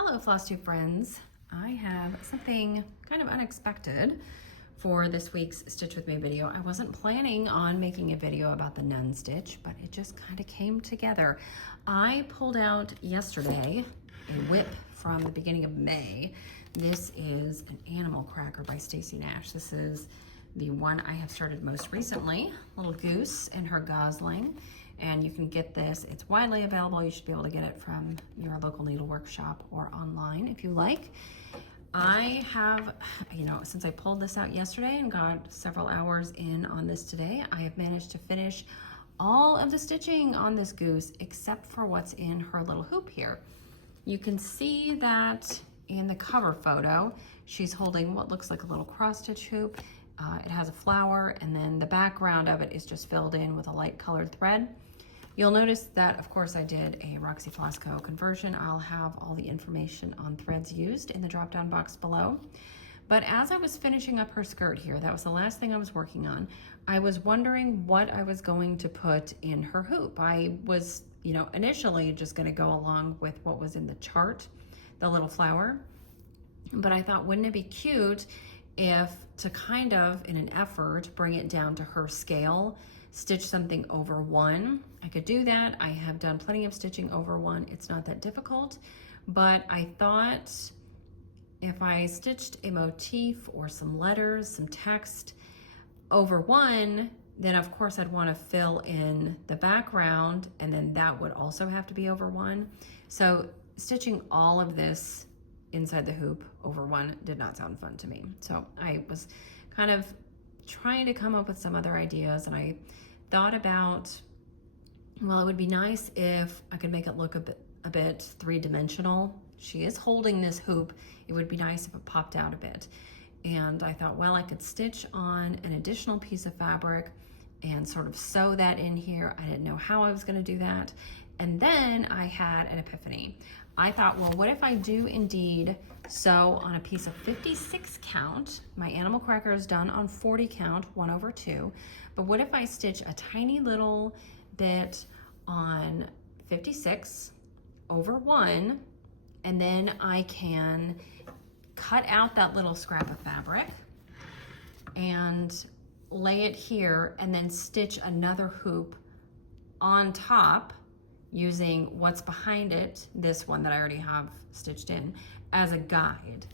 Hello Flosstube friends. I have something kind of unexpected for this week's Stitch With Me video. I wasn't planning on making a video about the nun stitch, but it just kind of came together. I pulled out yesterday a whip from the beginning of May. This is an animal cracker by Stacy Nash. This is the one I have started most recently, Little Goose and her Gosling. And you can get this, it's widely available. You should be able to get it from your local needlework shop or online if you like. I have, since I pulled this out yesterday and got several hours in on this today, I have managed to finish all of the stitching on this goose except for what's in her little hoop here. You can see that in the cover photo, she's holding what looks like a little cross stitch hoop. It has a flower, and then the background of it is just filled in with a light colored thread. You'll notice that, of course, I did a Roxy Flossco conversion. I'll have all the information on threads used in the drop-down box below. But as I was finishing up her skirt here, that was the last thing I was working on, I was wondering what I was going to put in her hoop. I was, initially just gonna go along with what was in the chart, the little flower. But I thought, wouldn't it be cute if, to kind of, in an effort, bring it down to her scale, stitch something over one. I could do that. I have done plenty of stitching over one. It's not that difficult, but I thought if I stitched a motif or some letters, some text over one, then of course I'd want to fill in the background, and then that would also have to be over one. So stitching all of this inside the hoop over one did not sound fun to me. So I was kind of trying to come up with some other ideas, and I thought about, well, it would be nice if I could make it look a bit three-dimensional. She is holding this hoop. It would be nice if it popped out a bit. And I thought, well, I could stitch on an additional piece of fabric and sort of sew that in here. I didn't know how I was going to do that. And then I had an epiphany. I thought, well, what if I do indeed sew on a piece of 56 count? My animal cracker is done on 40 count, 1/2. But what if I stitch a tiny little bit on 56 over 1, and then I can cut out that little scrap of fabric and lay it here, and then stitch another hoop on top using what's behind it, this one that I already have stitched in, as a guide.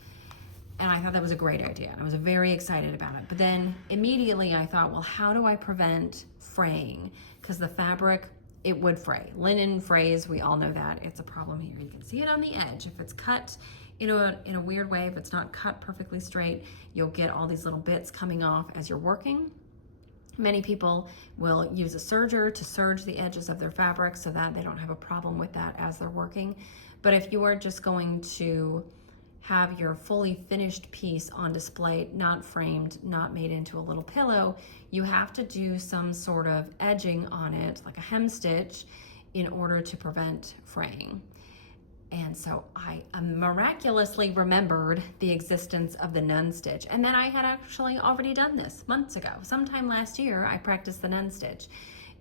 And I thought that was a great idea. I was very excited about it. But then immediately I thought, well, how do I prevent fraying? Because the fabric, it would fray. Linen frays, we all know that. It's a problem here. You can see it on the edge. If it's cut in a weird way, if it's not cut perfectly straight, you'll get all these little bits coming off as you're working. Many people will use a serger to serge the edges of their fabric so that they don't have a problem with that as they're working. But if you are just going to have your fully finished piece on display, not framed, not made into a little pillow, you have to do some sort of edging on it, like a hem stitch, in order to prevent fraying. And so I miraculously remembered the existence of the nun stitch. And then I had actually already done this months ago. Sometime last year, I practiced the nun stitch.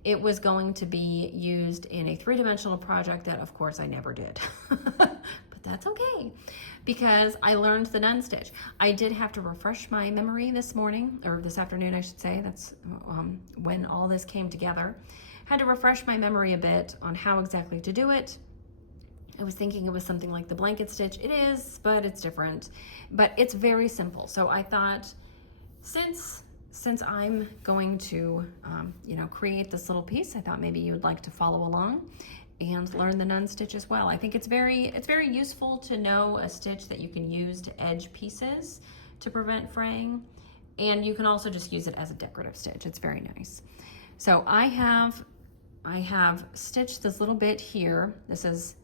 It was going to be used in a three-dimensional project that, of course, I never did. But that's okay, because I learned the nun stitch. I did have to refresh my memory this morning, or this afternoon, I should say. That's when all this came together. Had to refresh my memory a bit on how exactly to do it. I was thinking it was something like the blanket stitch. It is, but it's different. But it's very simple. So I thought, since I'm going to, create this little piece, I thought maybe you would like to follow along and learn the nun stitch as well. I think it's very useful to know a stitch that you can use to edge pieces to prevent fraying. And you can also just use it as a decorative stitch. It's very nice. So I have stitched this little bit here. This is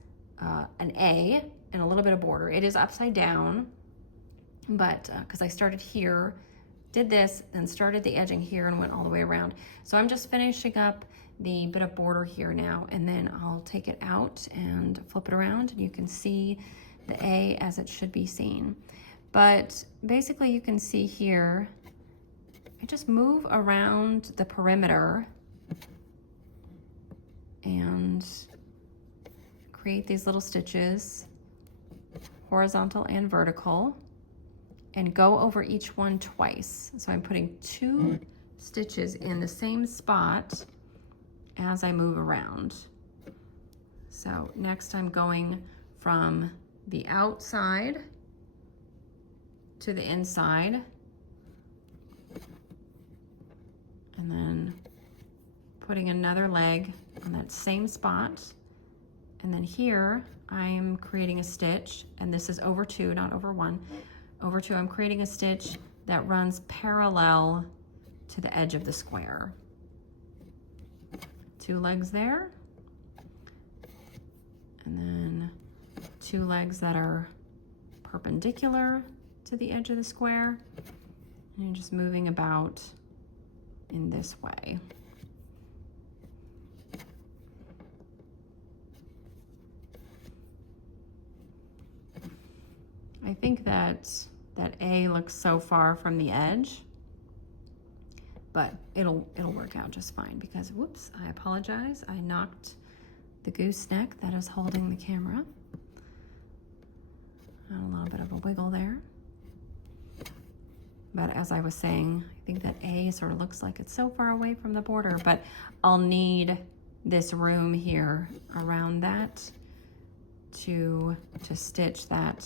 an A and a little bit of border. It is upside down, but because I started here, did this, then started the edging here and went all the way around. So I'm just finishing up the bit of border here now, and then I'll take it out and flip it around, and you can see the A as it should be seen. But basically you can see here, I just move around the perimeter and create these little stitches horizontal and vertical, and go over each one twice. So I'm putting 2 stitches in the same spot as I move around. So next I'm going from the outside to the inside, and then putting another leg on that same spot. And then here I'm creating a stitch, and this is over 2, not over 1. Over 2, I'm creating a stitch that runs parallel to the edge of the square. 2 legs there, and then 2 legs that are perpendicular to the edge of the square, and you're just moving about in this way. I think that A looks so far from the edge, but it'll work out just fine because, whoops, I apologize. I knocked the gooseneck that is holding the camera. A little bit of a wiggle there. But as I was saying, I think that A sort of looks like it's so far away from the border, but I'll need this room here around that to stitch that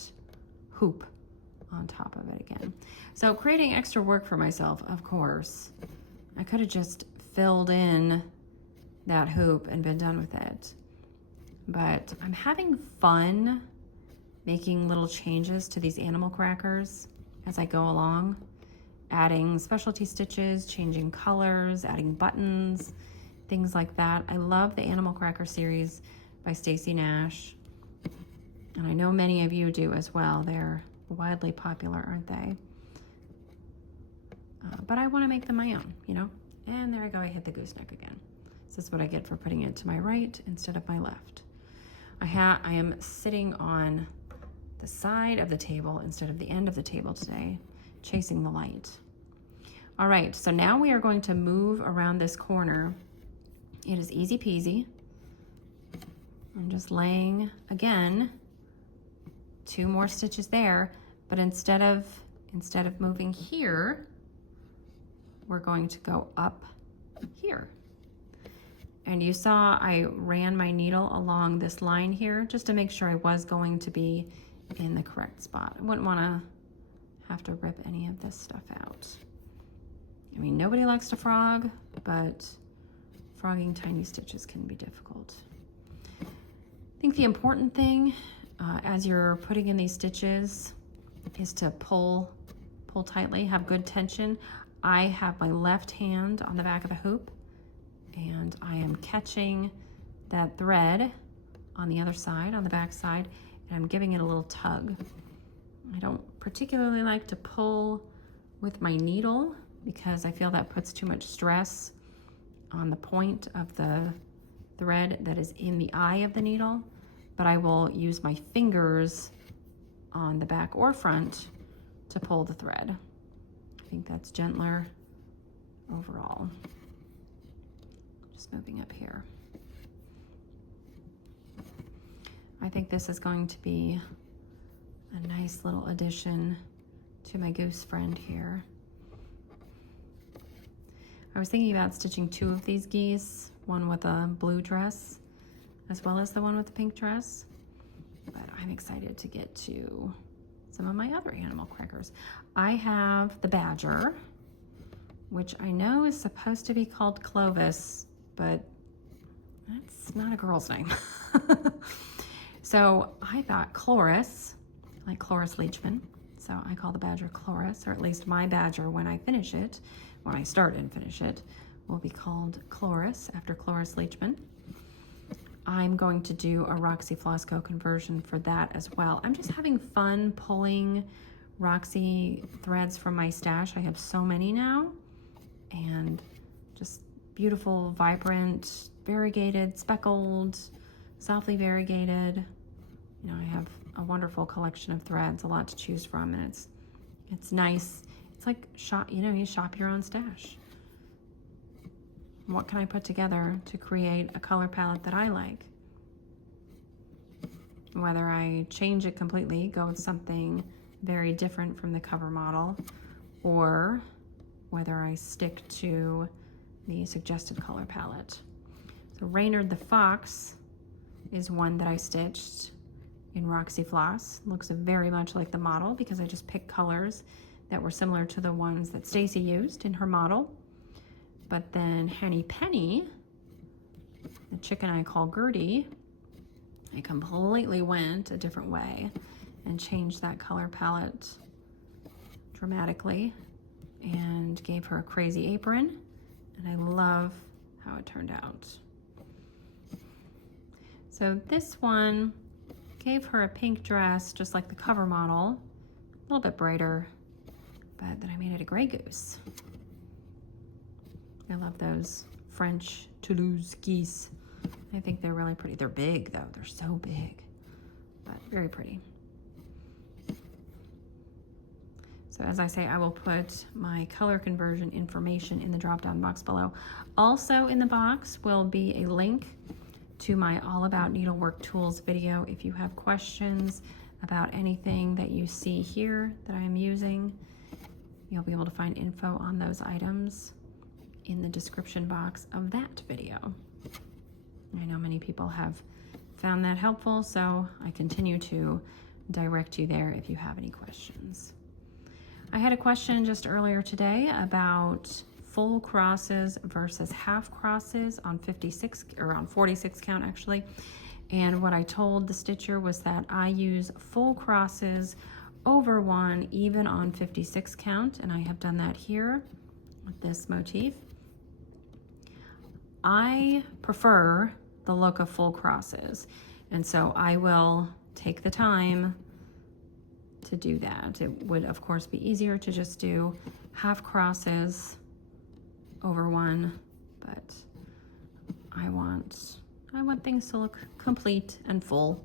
hoop on top of it again. So creating extra work for myself, of course. I could have just filled in that hoop and been done with it. But I'm having fun making little changes to these animal crackers as I go along, adding specialty stitches, changing colors, adding buttons, things like that. I love the Animal Cracker series by Stacy Nash, and I know many of you do as well. They're widely popular, aren't they? But I want to make them my own, you know? And there I go, I hit the gooseneck again. This is what I get for putting it to my right instead of my left. I am sitting on the side of the table instead of the end of the table today, chasing the light. All right, so now we are going to move around this corner. It is easy peasy. I'm just laying, again, 2 more stitches there, but instead of moving here, we're going to go up here. And you saw I ran my needle along this line here just to make sure I was going to be in the correct spot. I wouldn't want to have to rip any of this stuff out. I mean, nobody likes to frog, but frogging tiny stitches can be difficult. I think the important thing as you're putting in these stitches is to pull tightly, have good tension. I have my left hand on the back of the hoop, and I am catching that thread on the other side, on the back side, and I'm giving it a little tug. I don't particularly like to pull with my needle because I feel that puts too much stress on the point of the thread that is in the eye of the needle, but I will use my fingers on the back or front to pull the thread. I think that's gentler overall. Just moving up here. I think this is going to be a nice little addition to my goose friend here. I was thinking about stitching 2 of these geese, one with a blue dress as well as the one with the pink dress, but I'm excited to get to some of my other animal crackers. I have the badger, which I know is supposed to be called Clovis, but that's not a girl's name. So I thought Chloris, like Cloris Leachman, so I call the badger Chloris, or at least my badger when I finish it, when I start and finish it, will be called Chloris after Cloris Leachman. I'm going to do a Roxy Flossco conversion for that as well. I'm just having fun pulling Roxy threads from my stash. I have so many now, and just beautiful, vibrant, variegated, speckled, softly variegated. You know, I have a wonderful collection of threads, a lot to choose from, and it's nice. It's like shop, you know, you shop your own stash. What can I put together to create a color palette that I like? whether I change it completely, go with something very different from the cover model, or whether I stick to the suggested color palette. So Reynard the Fox is one that I stitched in Roxy Floss. Looks very much like the model because I just picked colors that were similar to the ones that Stacy used in her model. But then Henny Penny, the chicken I call Gertie, I completely went a different way and changed that color palette dramatically and gave her a crazy apron, and I love how it turned out. So this one gave her a pink dress just like the cover model, a little bit brighter, but then I made it a gray goose. I love those French Toulouse geese. I think they're really pretty. They're big though, they're so big, but very pretty. So as I say, I will put my color conversion information in the drop-down box below. Also in the box will be a link to my All About Needlework Tools video. If you have questions about anything that you see here that I am using, you'll be able to find info on those items in the description box of that video. I know many people have found that helpful, so I continue to direct you there if you have any questions. I had a question just earlier today about full crosses versus half crosses on 56, or on 46 count actually. And what I told the stitcher was that I use full crosses over one even on 56 count, and I have done that here with this motif. I prefer the look of full crosses, and so I will take the time to do that. It would of course be easier to just do half crosses over one, but I want things to look complete and full,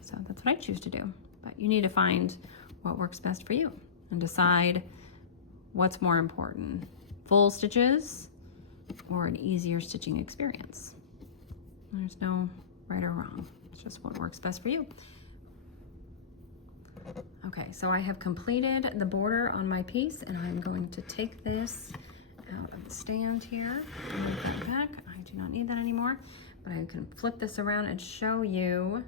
so that's what I choose to do. But you need to find what works best for you and decide what's more important, full stitches or an easier stitching experience. There's no right or wrong, it's just what works best for you. Okay, so I have completed the border on my piece, and I'm going to take this out of the stand here, move that back. I do not need that anymore, but I can flip this around and show you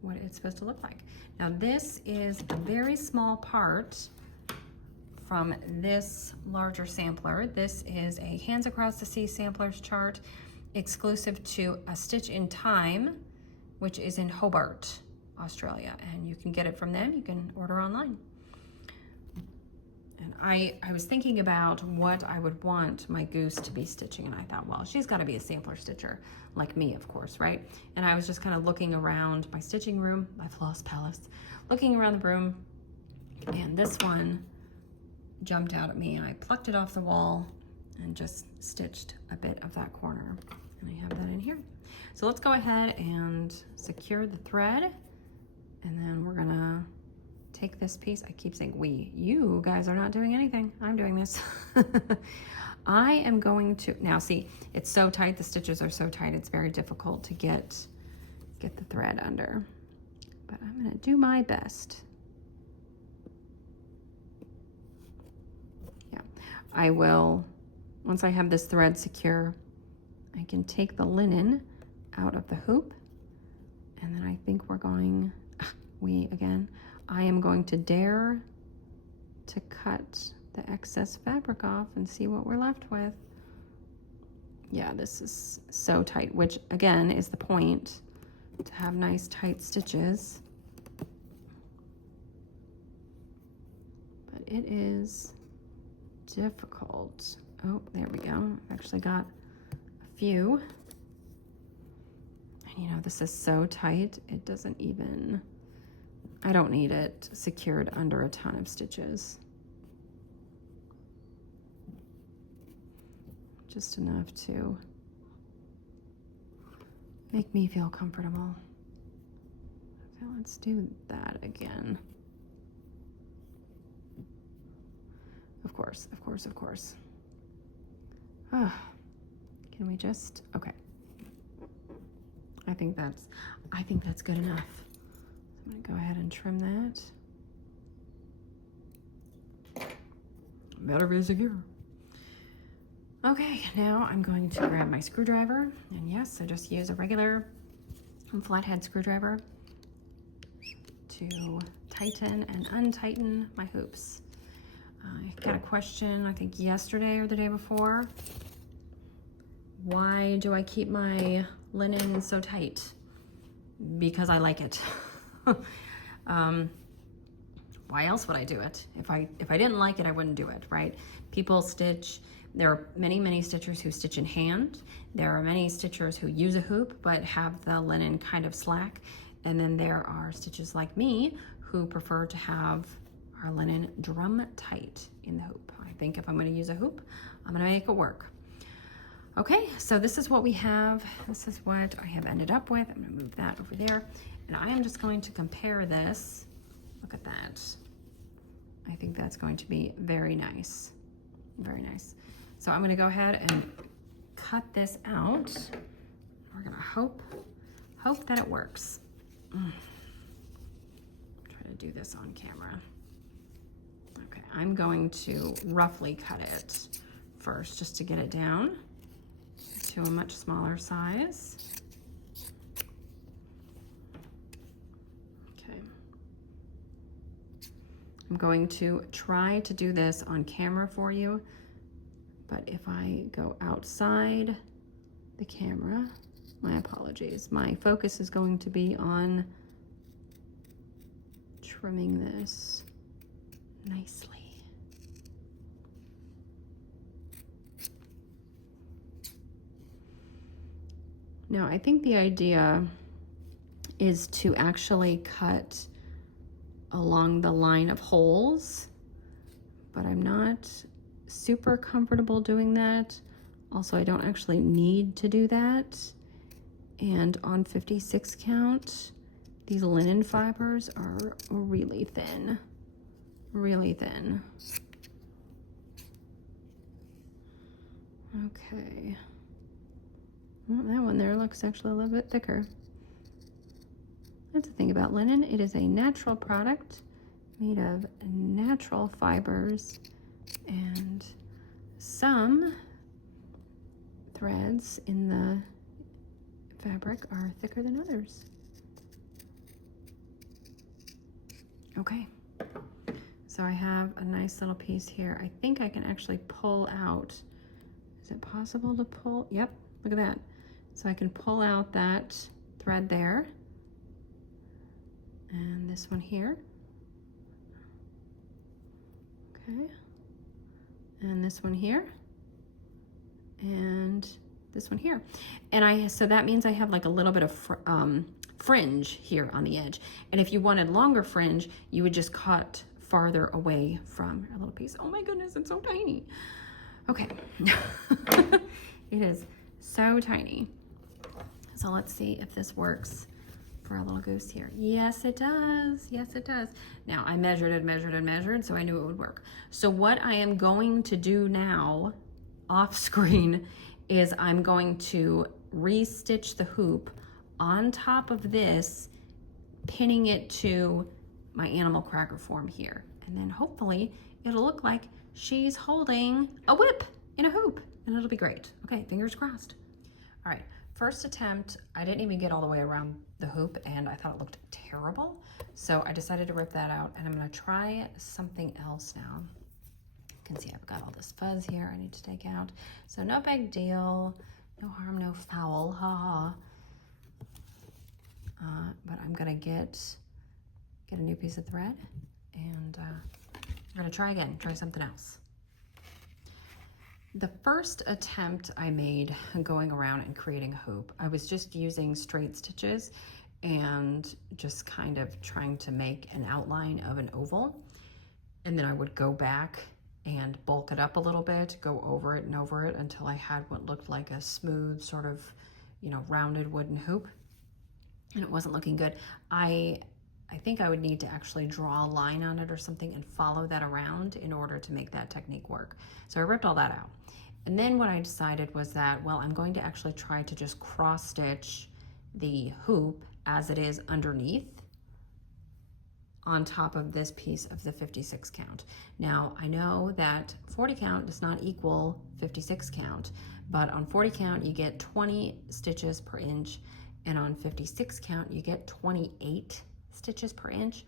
what it's supposed to look like. Now this is a very small part from this larger sampler. This is a Hands Across the Sea samplers chart exclusive to A Stitch in Time, which is in Hobart, Australia, and you can get it from them. You can order online. And I was thinking about what I would want my goose to be stitching, and I thought, well, she's got to be a sampler stitcher like me, of course, right? And I was just kind of looking around my stitching room, my Floss Palace, looking around the room, and this one jumped out at me, and I plucked it off the wall and just stitched a bit of that corner, and I have that in here. So let's go ahead and secure the thread, and then we're gonna take this piece. I keep saying we. You guys are not doing anything. I'm doing this. I am going to, now see, it's so tight, the stitches are so tight, it's very difficult to get the thread under, but I'm gonna do my best. Yeah, I will, once I have this thread secure, I can take the linen out of the hoop, and then I think we're going, I am going to dare to cut the excess fabric off and see what we're left with. Yeah, this is so tight, which again is the point, to have nice tight stitches. But it is difficult. Oh, there we go. I've actually got a few. And you know, this is so tight, it doesn't even, I don't need it secured under a ton of stitches. Just enough to make me feel comfortable. Okay, let's do that again. Of course, of course, of course. Oh, can we just, okay. I think that's good enough. I'm gonna go ahead and trim that. Better be secure. Okay, now I'm going to grab my screwdriver, and yes, I just use a regular flathead screwdriver to tighten and untighten my hoops. I got a question, I think yesterday or the day before. Why do I keep my linen so tight? Because I like it. Why else would I do it? If I didn't like it, I wouldn't do it, right? People stitch. There are many stitchers who stitch in hand. There are many stitchers who use a hoop but have the linen kind of slack. And then there are stitchers like me who prefer to have our linen drum tight in the hoop. I think if I'm going to use a hoop, I'm going to make it work. Okay, so this is what we have. This is what I have ended up with. I'm going to move that over there. And I am just going to compare this. Look at that. I think that's going to be very nice. Very nice. So I'm going to go ahead and cut this out. We're going to hope that it works. Try to do this on camera. Okay, I'm going to roughly cut it first just to get it down to a much smaller size. Okay. I'm going to try to do this on camera for you, but if I go outside the camera, my apologies. My focus is going to be on trimming this nicely. Now, I think the idea is to actually cut along the line of holes, but I'm not super comfortable doing that. Also, I don't actually need to do that. And on 56 count, these linen fibers are really thin, really thin. Okay. Well, that one there looks actually a little bit thicker. That's the thing about linen. It is a natural product made of natural fibers, and some threads in the fabric are thicker than others. Okay, so I have a nice little piece here. I think I can actually pull out. Is it possible to pull? Yep, look at that. So I can pull out that thread there, and this one here. Okay, and this one here, and this one here. And so that means I have like a little bit of fringe here on the edge. And if you wanted longer fringe, you would just cut farther away from your little piece. Oh my goodness, it's so tiny. Okay, it is so tiny. So let's see if this works for a little goose here. Yes, it does. Yes, it does. Now I measured and measured and measured, so I knew it would work. So what I am going to do now off screen is I'm going to re-stitch the hoop on top of this, pinning it to my animal cracker form here. And then hopefully it'll look like she's holding a whip in a hoop, and it'll be great. Okay, fingers crossed. All right, first attempt, I didn't even get all the way around the hoop and I thought it looked terrible. So I decided to rip that out, and I'm gonna try something else now. You can see I've got all this fuzz here I need to take out. So no big deal, no harm, no foul, ha. But I'm gonna get a new piece of thread, and I'm gonna try again, try something else. The first attempt I made going around and creating a hoop, I was just using straight stitches and just kind of trying to make an outline of an oval. And then I would go back and bulk it up a little bit, go over it and over it until I had what looked like a smooth sort of, rounded wooden hoop. And it wasn't looking good. I think I would need to actually draw a line on it or something and follow that around in order to make that technique work. So I ripped all that out. And then what I decided was that, well, I'm going to actually try to just cross stitch the hoop as it is underneath on top of this piece of the 56 count. Now, I know that 40 count does not equal 56 count, but on 40 count, you get 20 stitches per inch, and on 56 count, you get 28 stitches per inch.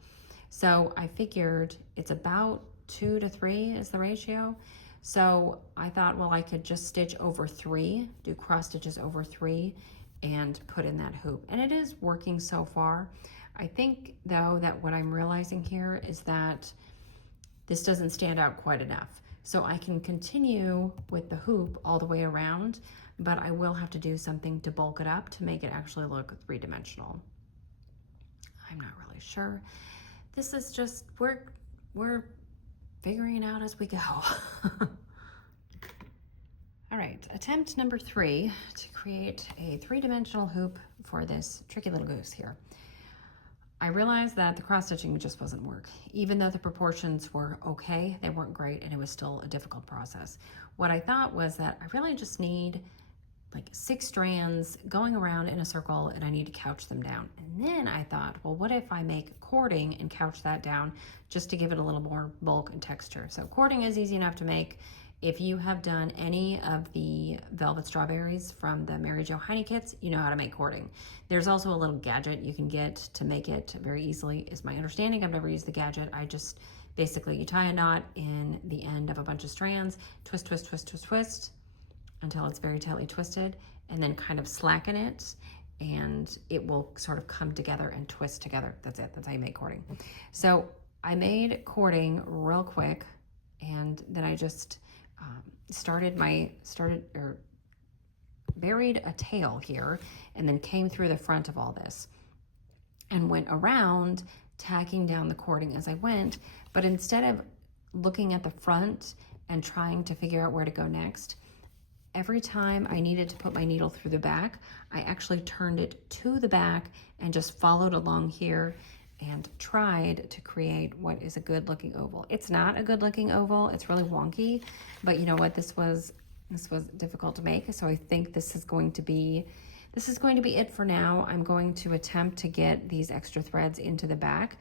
So I figured it's about 2 to 3 is the ratio. So I thought, well, I could just stitch over 3, do cross stitches over 3, and put in that hoop. And it is working so far. I think, though, that what I'm realizing here is that this doesn't stand out quite enough. So I can continue with the hoop all the way around, but I will have to do something to bulk it up to make it actually look three-dimensional. I'm not really sure. This is just, we're figuring it out as we go. All right, attempt number 3 to create a three-dimensional hoop for this tricky little goose here. I realized that the cross stitching just wasn't work. Even though the proportions were okay, they weren't great, and it was still a difficult process. What I thought was that I really just need like 6 strands going around in a circle, and I need to couch them down. And then I thought, well, what if I make cording and couch that down just to give it a little more bulk and texture? So cording is easy enough to make. If you have done any of the velvet strawberries from the Mary Jo Heine kits, you know how to make cording. There's also a little gadget you can get to make it very easily, is my understanding. I've never used the gadget. I just basically, you tie a knot in the end of a bunch of strands, twist, twist, twist, twist, twist, until it's very tightly twisted, and then kind of slacken it, and it will sort of come together and twist together. That's it. That's how you make cording. So I made cording real quick, and then I just buried a tail here, and then came through the front of all this and went around tacking down the cording as I went. But instead of looking at the front and trying to figure out where to go next, every time I needed to put my needle through the back, I actually turned it to the back and just followed along here and tried to create what is a good looking oval. It's not a good looking oval, it's really wonky, but you know what, this was difficult to make, so I think this is going to be it for now. I'm going to attempt to get these extra threads into the back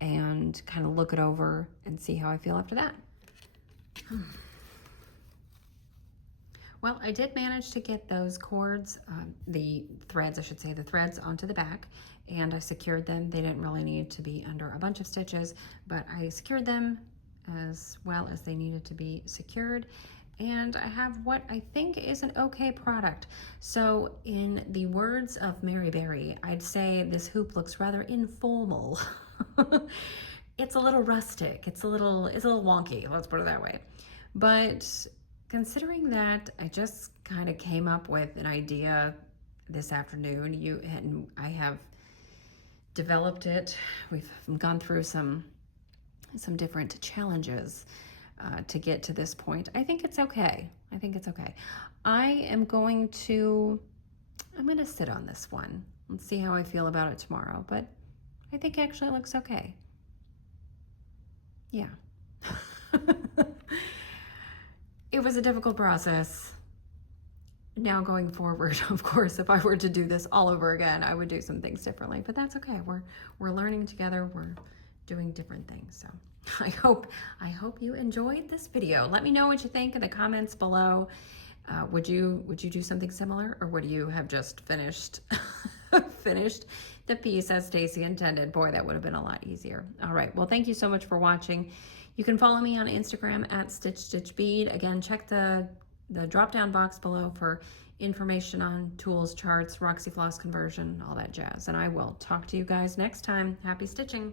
and kind of look it over and see how I feel after that. Well, I did manage to get those cords, the threads onto the back, and I secured them. They didn't really need to be under a bunch of stitches, but I secured them as well as they needed to be secured. And I have what I think is an okay product. So in the words of Mary Berry, I'd say this hoop looks rather informal. It's a little rustic, it's a little wonky, let's put it that way. But considering that I just kind of came up with an idea this afternoon, I have developed it. We've gone through some different challenges to get to this point. I think it's okay. I'm going to sit on this one. Let's see how I feel about it tomorrow, but I think actually it looks okay. Yeah. It was a difficult process. Now going forward, of course, if I were to do this all over again, I would do some things differently, but that's okay. We're learning together. We're doing different things. So I hope you enjoyed this video. Let me know what you think in the comments below. Would you do something similar, or would you have just finished the piece as Stacy intended? Boy, that would have been a lot easier. All right. Well, thank you so much for watching. You can follow me on Instagram at StitchStitchBead. Again, check the drop-down box below for information on tools, charts, Roxy Floss conversion, all that jazz. And I will talk to you guys next time. Happy stitching.